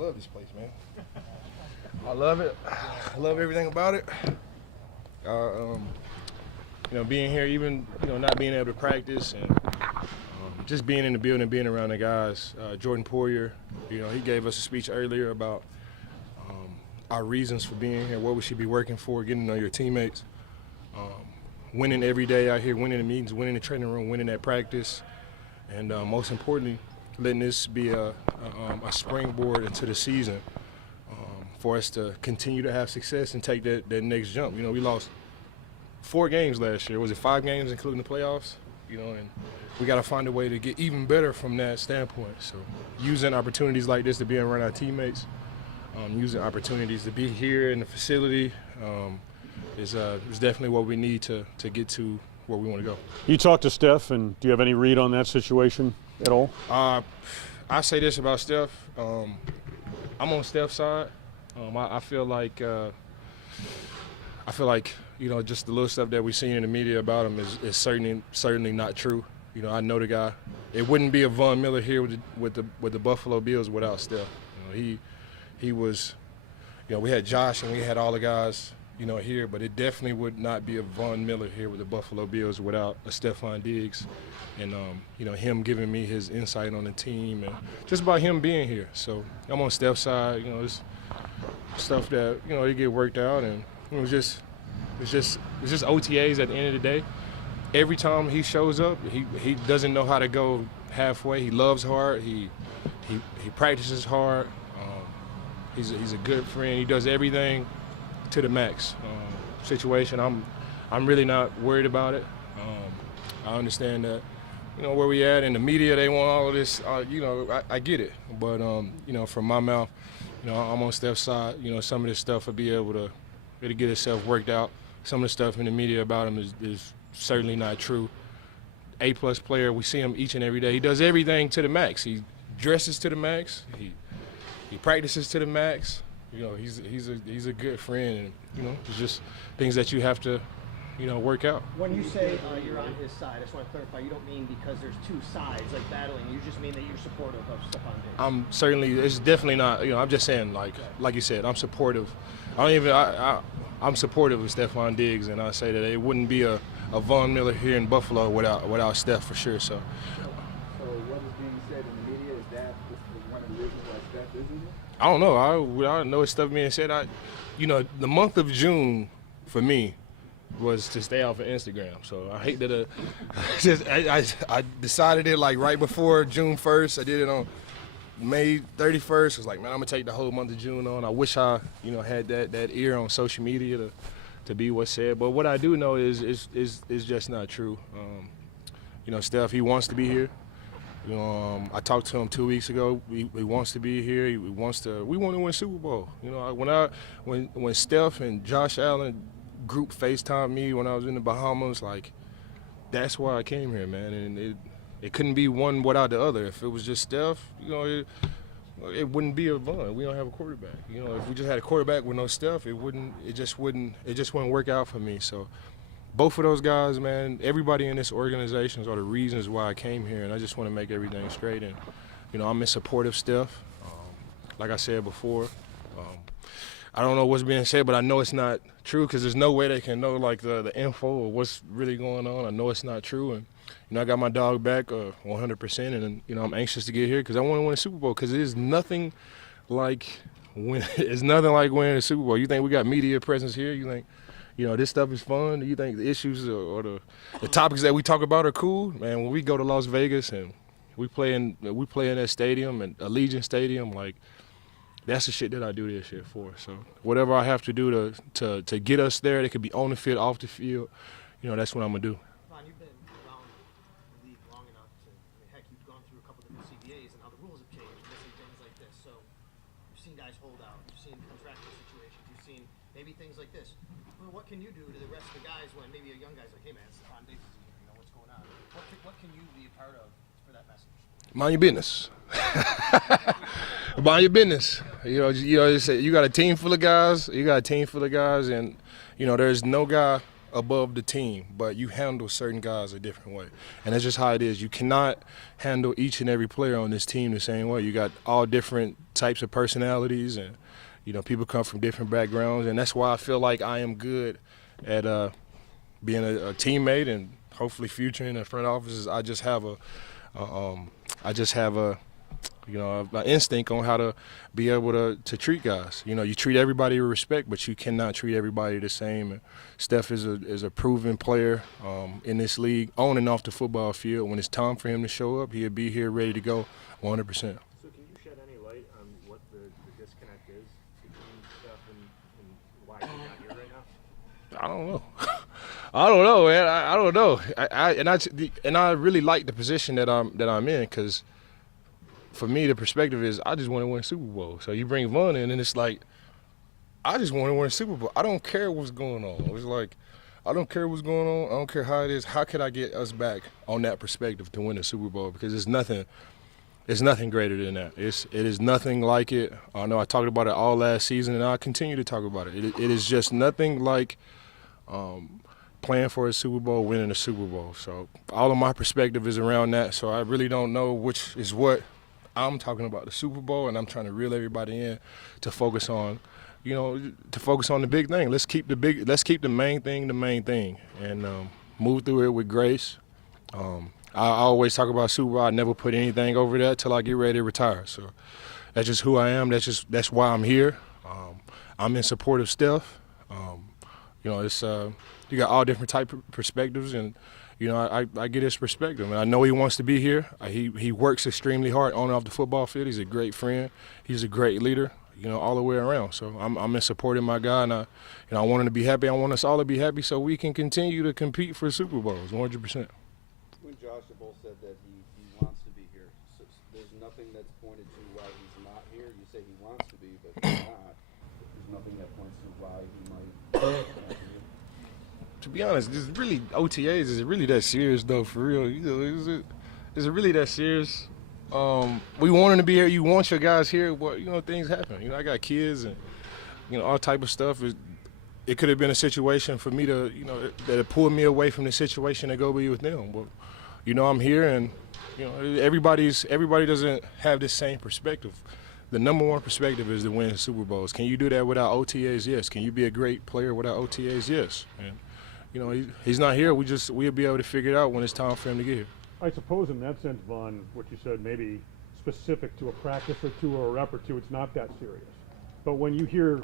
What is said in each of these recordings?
love this place, man. I love it. I love everything about it. Being here, even not being able to practice, and just being in the building, being around the guys. Jordan Poyer, he gave us a speech earlier about our reasons for being here, what we should be working for, getting to know your teammates, winning every day out here, winning the meetings, winning the training room, winning at practice, and most importantly, letting this be a springboard into the season for us to continue to have success and take that next jump. We lost 4 games last year. Was it 5 games, including the playoffs? And we got to find a way to get even better from that standpoint. So using opportunities like this to be around our teammates, using opportunities to be here in the facility is definitely what we need to get to where we want to go. You talked to Steph, and do you have any read on that situation at all? I say this about Steph. I'm on Steph's side. I feel like just the little stuff that we've seen in the media about him is certainly not true. I know the guy. It wouldn't be a Von Miller here with the Buffalo Bills without Steph. He was, we had Josh and we had all the guys, here, but it definitely would not be a Von Miller here with the Buffalo Bills without a Stefon Diggs, and him giving me his insight on the team and just about him being here. So I'm on Steph's side. It's stuff that they get worked out, and it's just OTAs at the end of the day. Every time he shows up, he doesn't know how to go halfway. He loves hard. He practices hard. He's a good friend. He does everything to the max. Situation, I'm really not worried about it. I understand that, where we at in the media, they want all of this. I get it. But from my mouth, I'm on Steph's side. Some of this stuff will be able to get itself worked out. Some of the stuff in the media about him is certainly not true. A+ player, we see him each and every day. He does everything to the max. He dresses to the max. He practices to the max. He's a good friend, and it's just things that you have to work out. When you say you're on his side, I just want to clarify, you don't mean because there's 2 sides like battling. You just mean that you're supportive of Stefon Diggs. It's definitely not. I'm just saying, like you said, I'm supportive. I'm supportive of Stefon Diggs, and I say that it wouldn't be a Von Miller here in Buffalo without Steph for sure. So what is being said in the media, is that one of the reasons why Steph isn't here? I don't know. I know it's stuff being said. The month of June for me was to stay off of Instagram. So I hate that. I decided it right before June 1st. I did it on May 31st. I was like, man, I'm gonna take the whole month of June on. I wish I had that ear on social media to be what's said. But what I do know is just not true. Steph, he wants to be here. I talked to him 2 weeks ago. He wants to be here. We want to win Super Bowl. When Steph and Josh Allen group FaceTimed me when I was in the Bahamas, that's why I came here, man. And it couldn't be one without the other. If it was just Steph, it wouldn't be a Von. We don't have a quarterback. If we just had a quarterback with no Steph, it just wouldn't work out for me. So both of those guys, man, everybody in this organization are the reasons why I came here, and I just want to make everything straight. And I'm in support of Steph. Like I said before, I don't know what's being said, but I know it's not true because there's no way they can know the info or what's really going on. I know it's not true, and I got my dog back 100%, and I'm anxious to get here because I want to win a Super Bowl because there's nothing like winning a Super Bowl. You think we got media presence here? You think this stuff is fun? Do you think the issues or the topics that we talk about are cool? Man, when we go to Las Vegas and we play in that stadium, and Allegiant Stadium, that's the shit that I do this shit for. So whatever I have to do to get us there, it could be on the field, off the field, that's what I'm gonna do. Ron, you've been around the league long enough heck, you've gone through a couple different CBAs and how the rules have changed, missing things like this. So you've seen guys hold out, you've seen contractual situations, you've seen maybe things like this. Well, what can you do to the rest of the guys when maybe a young guy's like, hey man, Stefon Diggs is here, what's going on? What can you be a part of for that message? Mind your business. Mind your business. You got a team full of guys. And there's no guy above the team, but you handle certain guys a different way, and that's just how it is. You cannot handle each and every player on this team the same way. You got all different types of personalities, and people come from different backgrounds, and that's why I feel like I am good at being a teammate and hopefully future in the front offices. I just have an instinct on how to be able to treat guys. You treat everybody with respect, but you cannot treat everybody the same. And Steph is a proven player in this league, on and off the football field. When it's time for him to show up, he'll be here ready to go 100%. So can you shed any light on what the disconnect is between Steph and why he's not here right now? I don't know. I don't know, man. I don't know. And I really like the position that I'm in, because for me the perspective is I just want to win a Super Bowl. So you bring Von in, and it's like I just want to win a Super Bowl. I don't care what's going on. It's like I don't care what's going on. I don't care how it is. How can I get us back on that perspective to win a Super Bowl? Because it's nothing greater than that. It is nothing like it. I know I talked about it all last season, and I continue to talk about it. It is just nothing like playing for a Super Bowl, winning a Super Bowl. So all of my perspective is around that. So I really don't know which is what. I'm talking about the Super Bowl, and I'm trying to reel everybody in to focus on, the big thing. Let's keep the main thing, and move through it with grace. I always talk about Super Bowl. I never put anything over that till I get ready to retire. So that's just who I am. That's why I'm here. I'm in support of Steph. It's you got all different type of perspectives, and I get his perspective, and I know he wants to be here. He works extremely hard on and off the football field. He's a great friend. He's a great leader, all the way around. So I'm in support of my guy, and I want him to be happy. I want us all to be happy so we can continue to compete for Super Bowls, 100%. When Josh Bolt said that he wants to be here, so there's nothing that's pointed to why he's not here. You say he wants to be, but he's not. There's nothing that points to why he might not be here. To be honest, this really OTAs, is it really that serious though? For real, is it really that serious? We want him to be here. You want your guys here, but things happen. I got kids and all type of stuff. It could have been a situation for me to that pulled me away from the situation to go be with them. But I'm here, and everybody doesn't have the same perspective. The number one perspective is to win Super Bowls. Can you do that without OTAs? Yes. Can you be a great player without OTAs? Yes. And he's not here. We'll be able to figure it out when it's time for him to get here. I suppose in that sense, Von, what you said, maybe specific to a practice or two or a rep or two, it's not that serious. But when you hear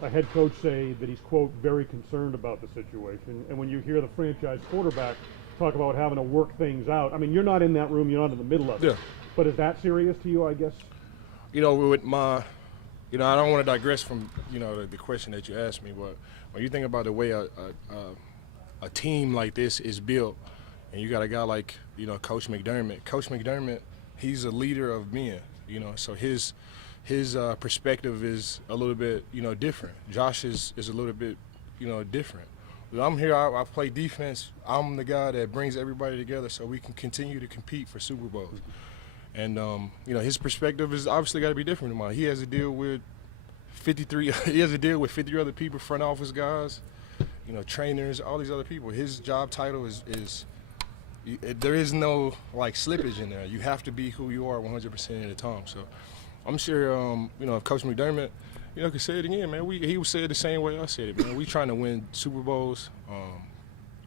a head coach say that he's, quote, very concerned about the situation, and when you hear the franchise quarterback talk about having to work things out, I mean, you're not in that room, you're not in the middle of it. Yeah. But is that serious to you, I guess? With my, I don't want to digress from, the question that you asked me, but when you think about the way a team like this is built, and you got a guy like, Coach McDermott, he's a leader of men, so his perspective is a little bit, different. Josh is a little bit, different. But I'm here, I play defense. I'm the guy that brings everybody together so we can continue to compete for Super Bowls. And, his perspective is obviously got to be different than mine. He has to deal with 53 other people, front office guys, trainers, all these other people. His job title is there is no slippage in there. You have to be who you are 100% of the time. So I'm sure if Coach McDermott could say it again, man, he would say it the same way I said it, man. We trying to win Super Bowls.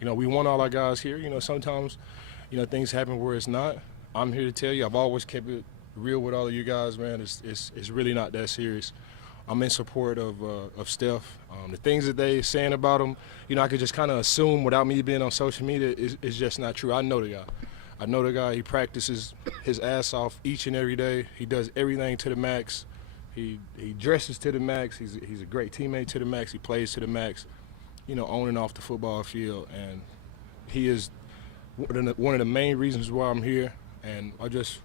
We want all our guys here. Sometimes things happen where it's not. I'm here to tell you, I've always kept it real with all of you guys, man. It's really not that serious. I'm in support of Steph. The things that they saying about him, I could just kind of assume without me being on social media is just not true. I know the guy. He practices his ass off each and every day. He does everything to the max. He dresses to the max. He's a great teammate to the max. He plays to the max, on and off the football field. And he is one of the main reasons why I'm here. And I just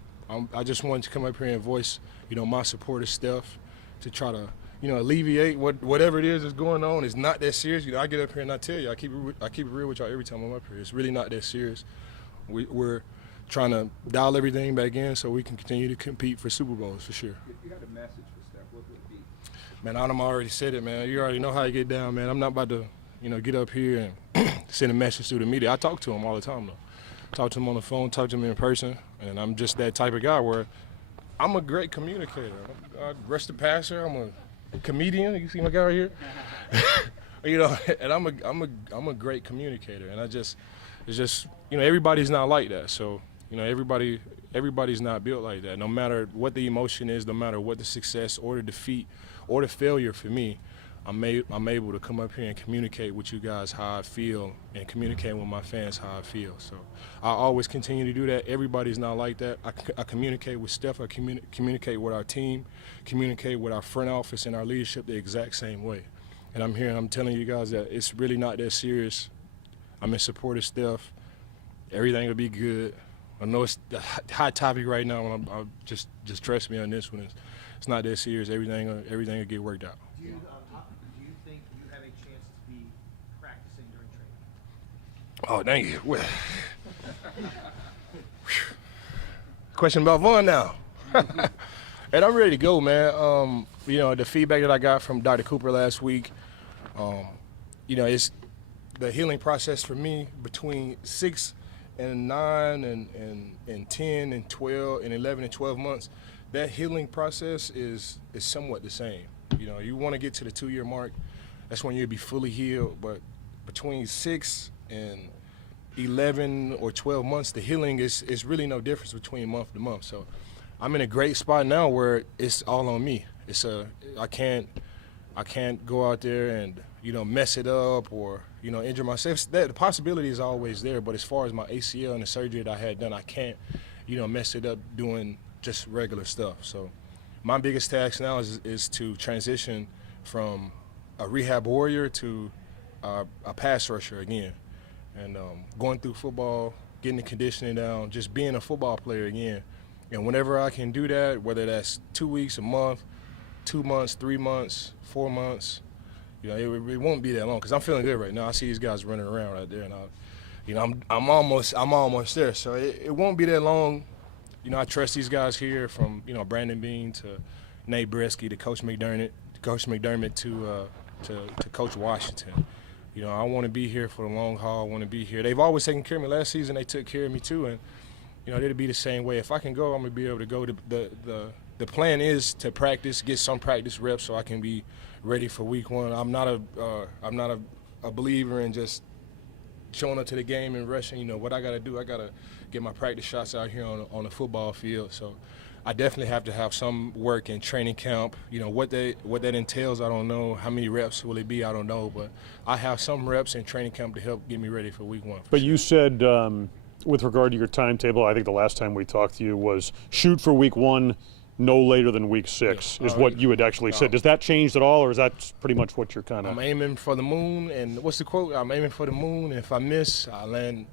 wanted to come up here and voice, my support of Steph, to try to, alleviate whatever it is that's going on. It's not that serious. I get up here and I tell you, I keep it real with y'all every time I'm up here. It's really not that serious. We're trying to dial everything back in so we can continue to compete for Super Bowls for sure. If you had a message for Steph, what would it be? Man, Adam already said it, man. You already know how you get down, man. I'm not about to, get up here and send a message through the media. I talk to him all the time, though. Talk to him on the phone, talk to him in person, and I'm just that type of guy where I'm a great communicator. I rush the passer. I'm a comedian. You see my guy right here? You know, and I'm a great communicator. And it's just, you know, everybody's not like that. So, you know, everybody's not built like that. No matter what the emotion is, no matter what the success or the defeat or the failure for me, I'm able to come up here and communicate with you guys how I feel and communicate with my fans how I feel. So I always continue to do that. Everybody's not like that. I communicate with Steph. I communicate with our team, communicate with our front office and our leadership the exact same way. And I'm here and I'm telling you guys that it's really not that serious. I'm in support of Steph. Everything will be good. I know it's the hot topic right now, and I'll just trust me on this one. It's not that serious. Everything will get worked out. Do you think you have a chance to be practicing during training? Oh, thank you. Well, question about Vaughn now. And I'm ready to go, man. You know, the feedback that I got from Dr. Cooper last week, you know, it's the healing process for me between 6 and 9 and 10 and 12 and 11 and 12 months. That healing process is somewhat the same. You know, you want to get to the 2-year mark. That's when you'll be fully healed. But between 6 and 11 or 12 months, the healing is really no difference between month to month. So I'm in a great spot now where it's all on me. I can't go out there and, you know, mess it up or, you know, injure myself. The possibility is always there. But as far as my ACL and the surgery that I had done, I can't, you know, mess it up doing just regular stuff. So my biggest task now is to transition from a rehab warrior to a pass rusher again. And going through football, getting the conditioning down, just being a football player again. And whenever I can do that, whether that's 2 weeks, a month, 2 months, 3 months, 4 months, you know, it won't be that long because I'm feeling good right now. I see these guys running around right there, and you know, I'm almost there. So it won't be that long. You know, I trust these guys here from, you know, Brandon Bean to Nate Bresky to Coach McDermott to Coach Washington. You know, I want to be here for the long haul. I want to be here. They've always taken care of me. Last season, they took care of me too, and you know, it'll be the same way. If I can go, I'm gonna be able to go. The plan is to practice, get some practice reps, so I can be ready for week 1. I'm not a believer in just showing up to the game and rushing. You know what I gotta do? I gotta get my practice shots out here on the football field. So I definitely have to have some work in training camp. You know, what that entails, I don't know. How many reps will it be? I don't know. But I have some reps in training camp to help get me ready for week 1. But you said, with regard to your timetable, I think the last time we talked to you was shoot for week 1 no later than week 6 is what you had actually said. Does that change at all, or is that pretty much what you're kind of? I'm aiming for the moon, and what's the quote? I'm aiming for the moon, and if I miss, I'll land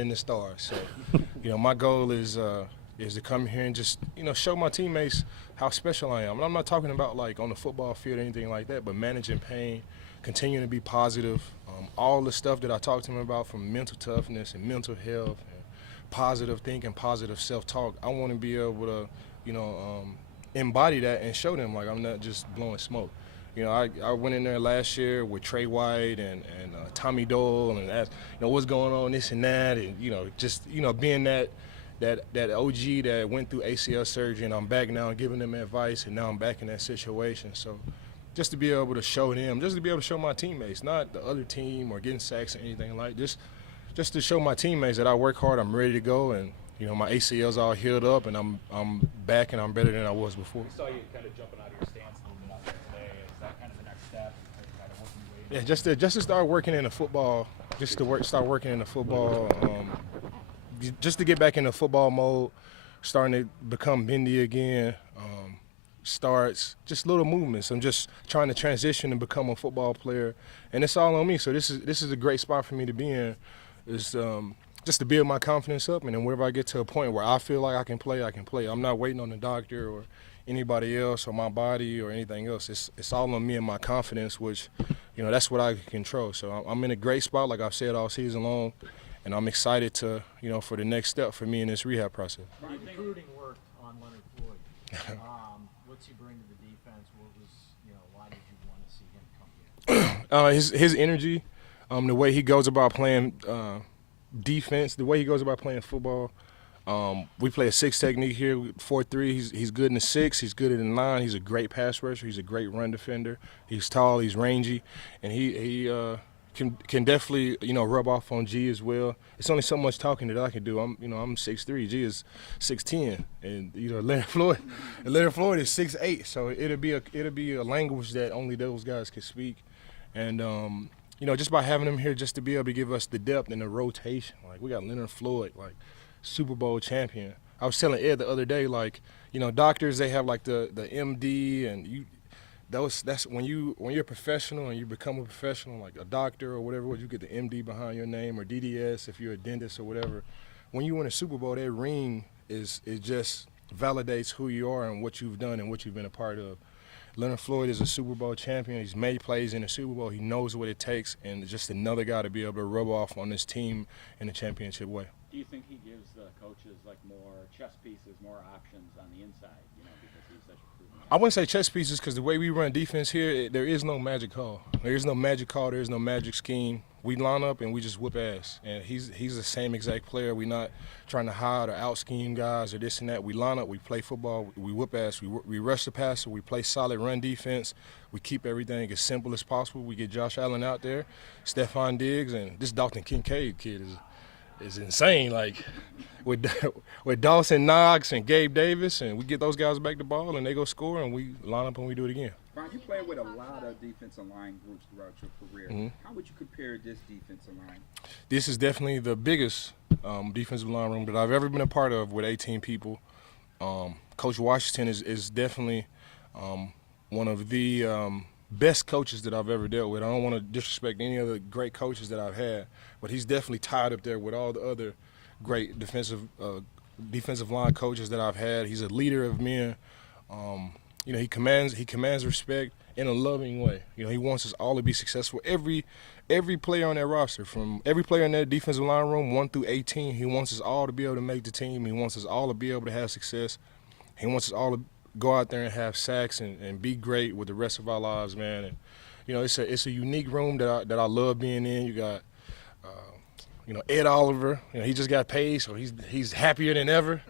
in the stars. So, you know, my goal is to come here and just, you know, show my teammates how special I am. And I'm not talking about like on the football field or anything like that, but managing pain, continuing to be positive, all the stuff that I talked to them about, from mental toughness and mental health and positive thinking, positive self-talk. I want to be able to, you know, embody that and show them like I'm not just blowing smoke. You know, I went in there last year with Trey White and Tommy Dole and asked, you know, what's going on, this and that, and, you know, just, you know, being that OG that went through ACL surgery, and I'm back now and giving them advice, and now I'm back in that situation. So just to be able to show them, just to be able to show my teammates, not the other team or getting sacks or anything like this, just to show my teammates that I work hard, I'm ready to go, and, you know, my ACL's all healed up, and I'm back and I'm better than I was before. We saw you kind of jumping out of your stance a little bit out there today. Is that kind of the next step? Kind of working your way Yeah, just to start working in the football, start working in the football, just to get back in the football mode, starting to become bendy again, starts, just little movements. I'm just trying to transition and become a football player, and it's all on me. So this is a great spot for me to be in, is just to build my confidence up, and then whenever I get to a point where I feel like I can play, I can play. I'm not waiting on the doctor or anybody else or my body or anything else. It's all on me and my confidence, which, you know, that's what I can control. So I'm in a great spot, like I've said all season long, and I'm excited to, you know, for the next step for me in this rehab process. Recruiting worked on Leonard Floyd. What's he bring to the defense? Why did you want to see him come here? His energy, the way he goes about playing defense, the way he goes about playing football, We play a 6 technique here, 4-3. He's good in the 6. He's good in the 9. He's a great pass rusher. He's a great run defender. He's tall. He's rangy, and he can definitely rub off on G as well. It's only so much talking that I can do. I'm 6'3". G is 6'10", and Leonard Floyd is 6'8". So it'll be a language that only those guys can speak, and just by having them here, just to be able to give us the depth and the rotation. Like, we got Leonard Floyd, like, Super Bowl champion. I was telling Ed the other day, like, doctors, they have like the MD, and that's when you're a professional and you become a professional, like a doctor or whatever, you get the MD behind your name, or DDS if you're a dentist or whatever. When you win a Super Bowl, that ring it just validates who you are and what you've done and what you've been a part of. Leonard Floyd is a Super Bowl champion. He's made plays in the Super Bowl. He knows what it takes, and just another guy to be able to rub off on this team in a championship way. Do you think he gives the coaches like more chess pieces, more options on the inside, because he's such a proven guy? I wouldn't say chess pieces, because the way we run defense here, there is no magic call. There is no magic call. There is no magic scheme. We line up and we just whoop ass. And he's the same exact player. We're not trying to hide or out scheme guys or this and that. We line up, we play football, we whoop ass, we rush the passer, we play solid run defense. We keep everything as simple as possible. We get Josh Allen out there, Stefon Diggs, and this Dalton Kincaid kid is insane. Like, with Dawson Knox and Gabe Davis, and we get those guys back the ball and they go score, and we line up and we do it again. Brian, you played with a lot of defensive line groups throughout your career. Mm-hmm. How would you compare this defensive line? This is definitely the biggest defensive line room that I've ever been a part of, with 18 people. Coach Washington is definitely one of the best coaches that I've ever dealt with. I don't want to disrespect any of the great coaches that I've had, but he's definitely tied up there with all the other great defensive line coaches that I've had. He's a leader of men. He commands respect in a loving way. He wants us all to be successful. Every player on that roster, from every player in that defensive line room, 1 through 18, he wants us all to be able to make the team. He wants us all to be able to have success. He wants us all to go out there and have sacks and be great with the rest of our lives, man. And it's a unique room that I love being in. You got Ed Oliver. He just got paid, so he's happier than ever.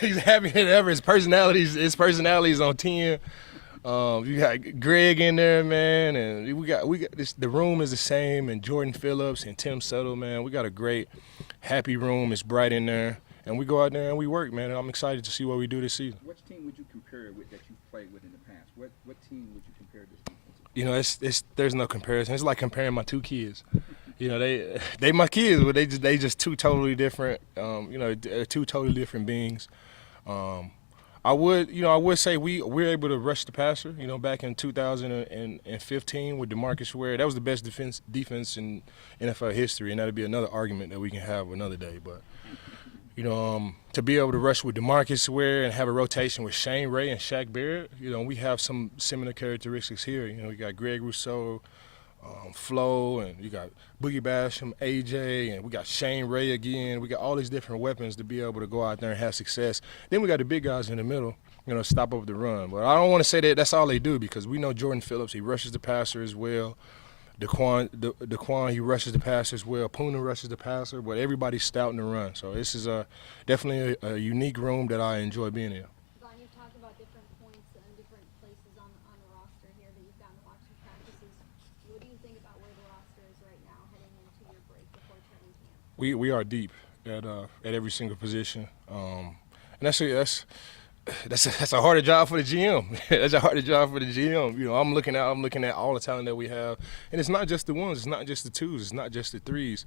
He's happier than ever. His personality's on 10. You got Greg in there, man, and we got this. The room is the same, and Jordan Phillips and Tim Settle, man. We got a great, happy room. It's bright in there, and we go out there and we work, man. And I'm excited to see what we do this season. Which team would you compare it with that you've played with in the past? What team would you compare this defense with? There's no comparison. It's like comparing my two kids. They my kids, but they just two totally different. Two totally different beings. I would say we're able to rush the passer. Back in 2015 with DeMarcus Ware, that was the best defense in NFL history, and that'd be another argument that we can have another day. But to be able to rush with DeMarcus Ware and have a rotation with Shane Ray and Shaq Barrett, we have some similar characteristics here. We got Greg Rousseau, Flo, and you got Boogie Basham, AJ, and we got Shane Ray again. We got all these different weapons to be able to go out there and have success. Then we got the big guys in the middle, stop up the run. But I don't want to say that that's all they do, because we know Jordan Phillips, he rushes the passer as well. Daquan, he rushes the passer as well. Puna rushes the passer, but everybody's stout in the run. So this is definitely a unique room that I enjoy being in. You've talked about different points and different places on the roster here that you've gotten to watch in practices. What do you think about where the roster is right now heading into your break before training camp? We are deep at every single position, and that's a harder job for the GM. That's a harder job for the GM. I'm looking at all the talent that we have, and it's not just the ones, it's not just the twos, it's not just the threes.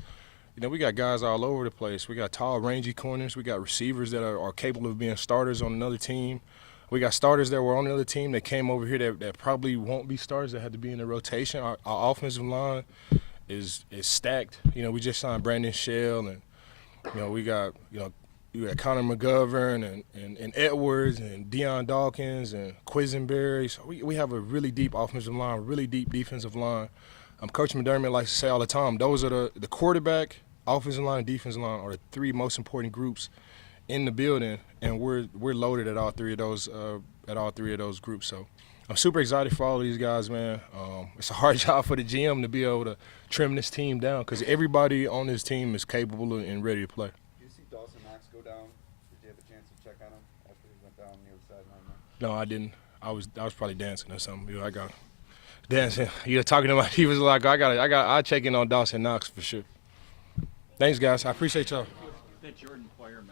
We got guys all over the place. We got tall, rangy corners. We got receivers that are capable of being starters on another team. We got starters that were on another team that came over here that probably won't be starters, that had to be in the rotation. Our offensive line is stacked. We just signed Brandon Shell, and we got you got Connor McGovern and Edwards and Deion Dawkins and Quisenberry. So we have a really deep offensive line, really deep defensive line. Coach McDermott likes to say all the time, those are the quarterback, offensive line, and defensive line are the three most important groups in the building, and we're loaded at all three of those groups. So I'm super excited for all of these guys, man. It's a hard job for the GM to be able to trim this team down, because everybody on this team is capable and ready to play. Do you see Dawson Knox go down No, I didn't. I was probably dancing or something. You know, I got dancing. You're talking about. He was like, I check in on Dawson Knox for sure. Thanks, guys. I appreciate y'all. That Jordan Poyer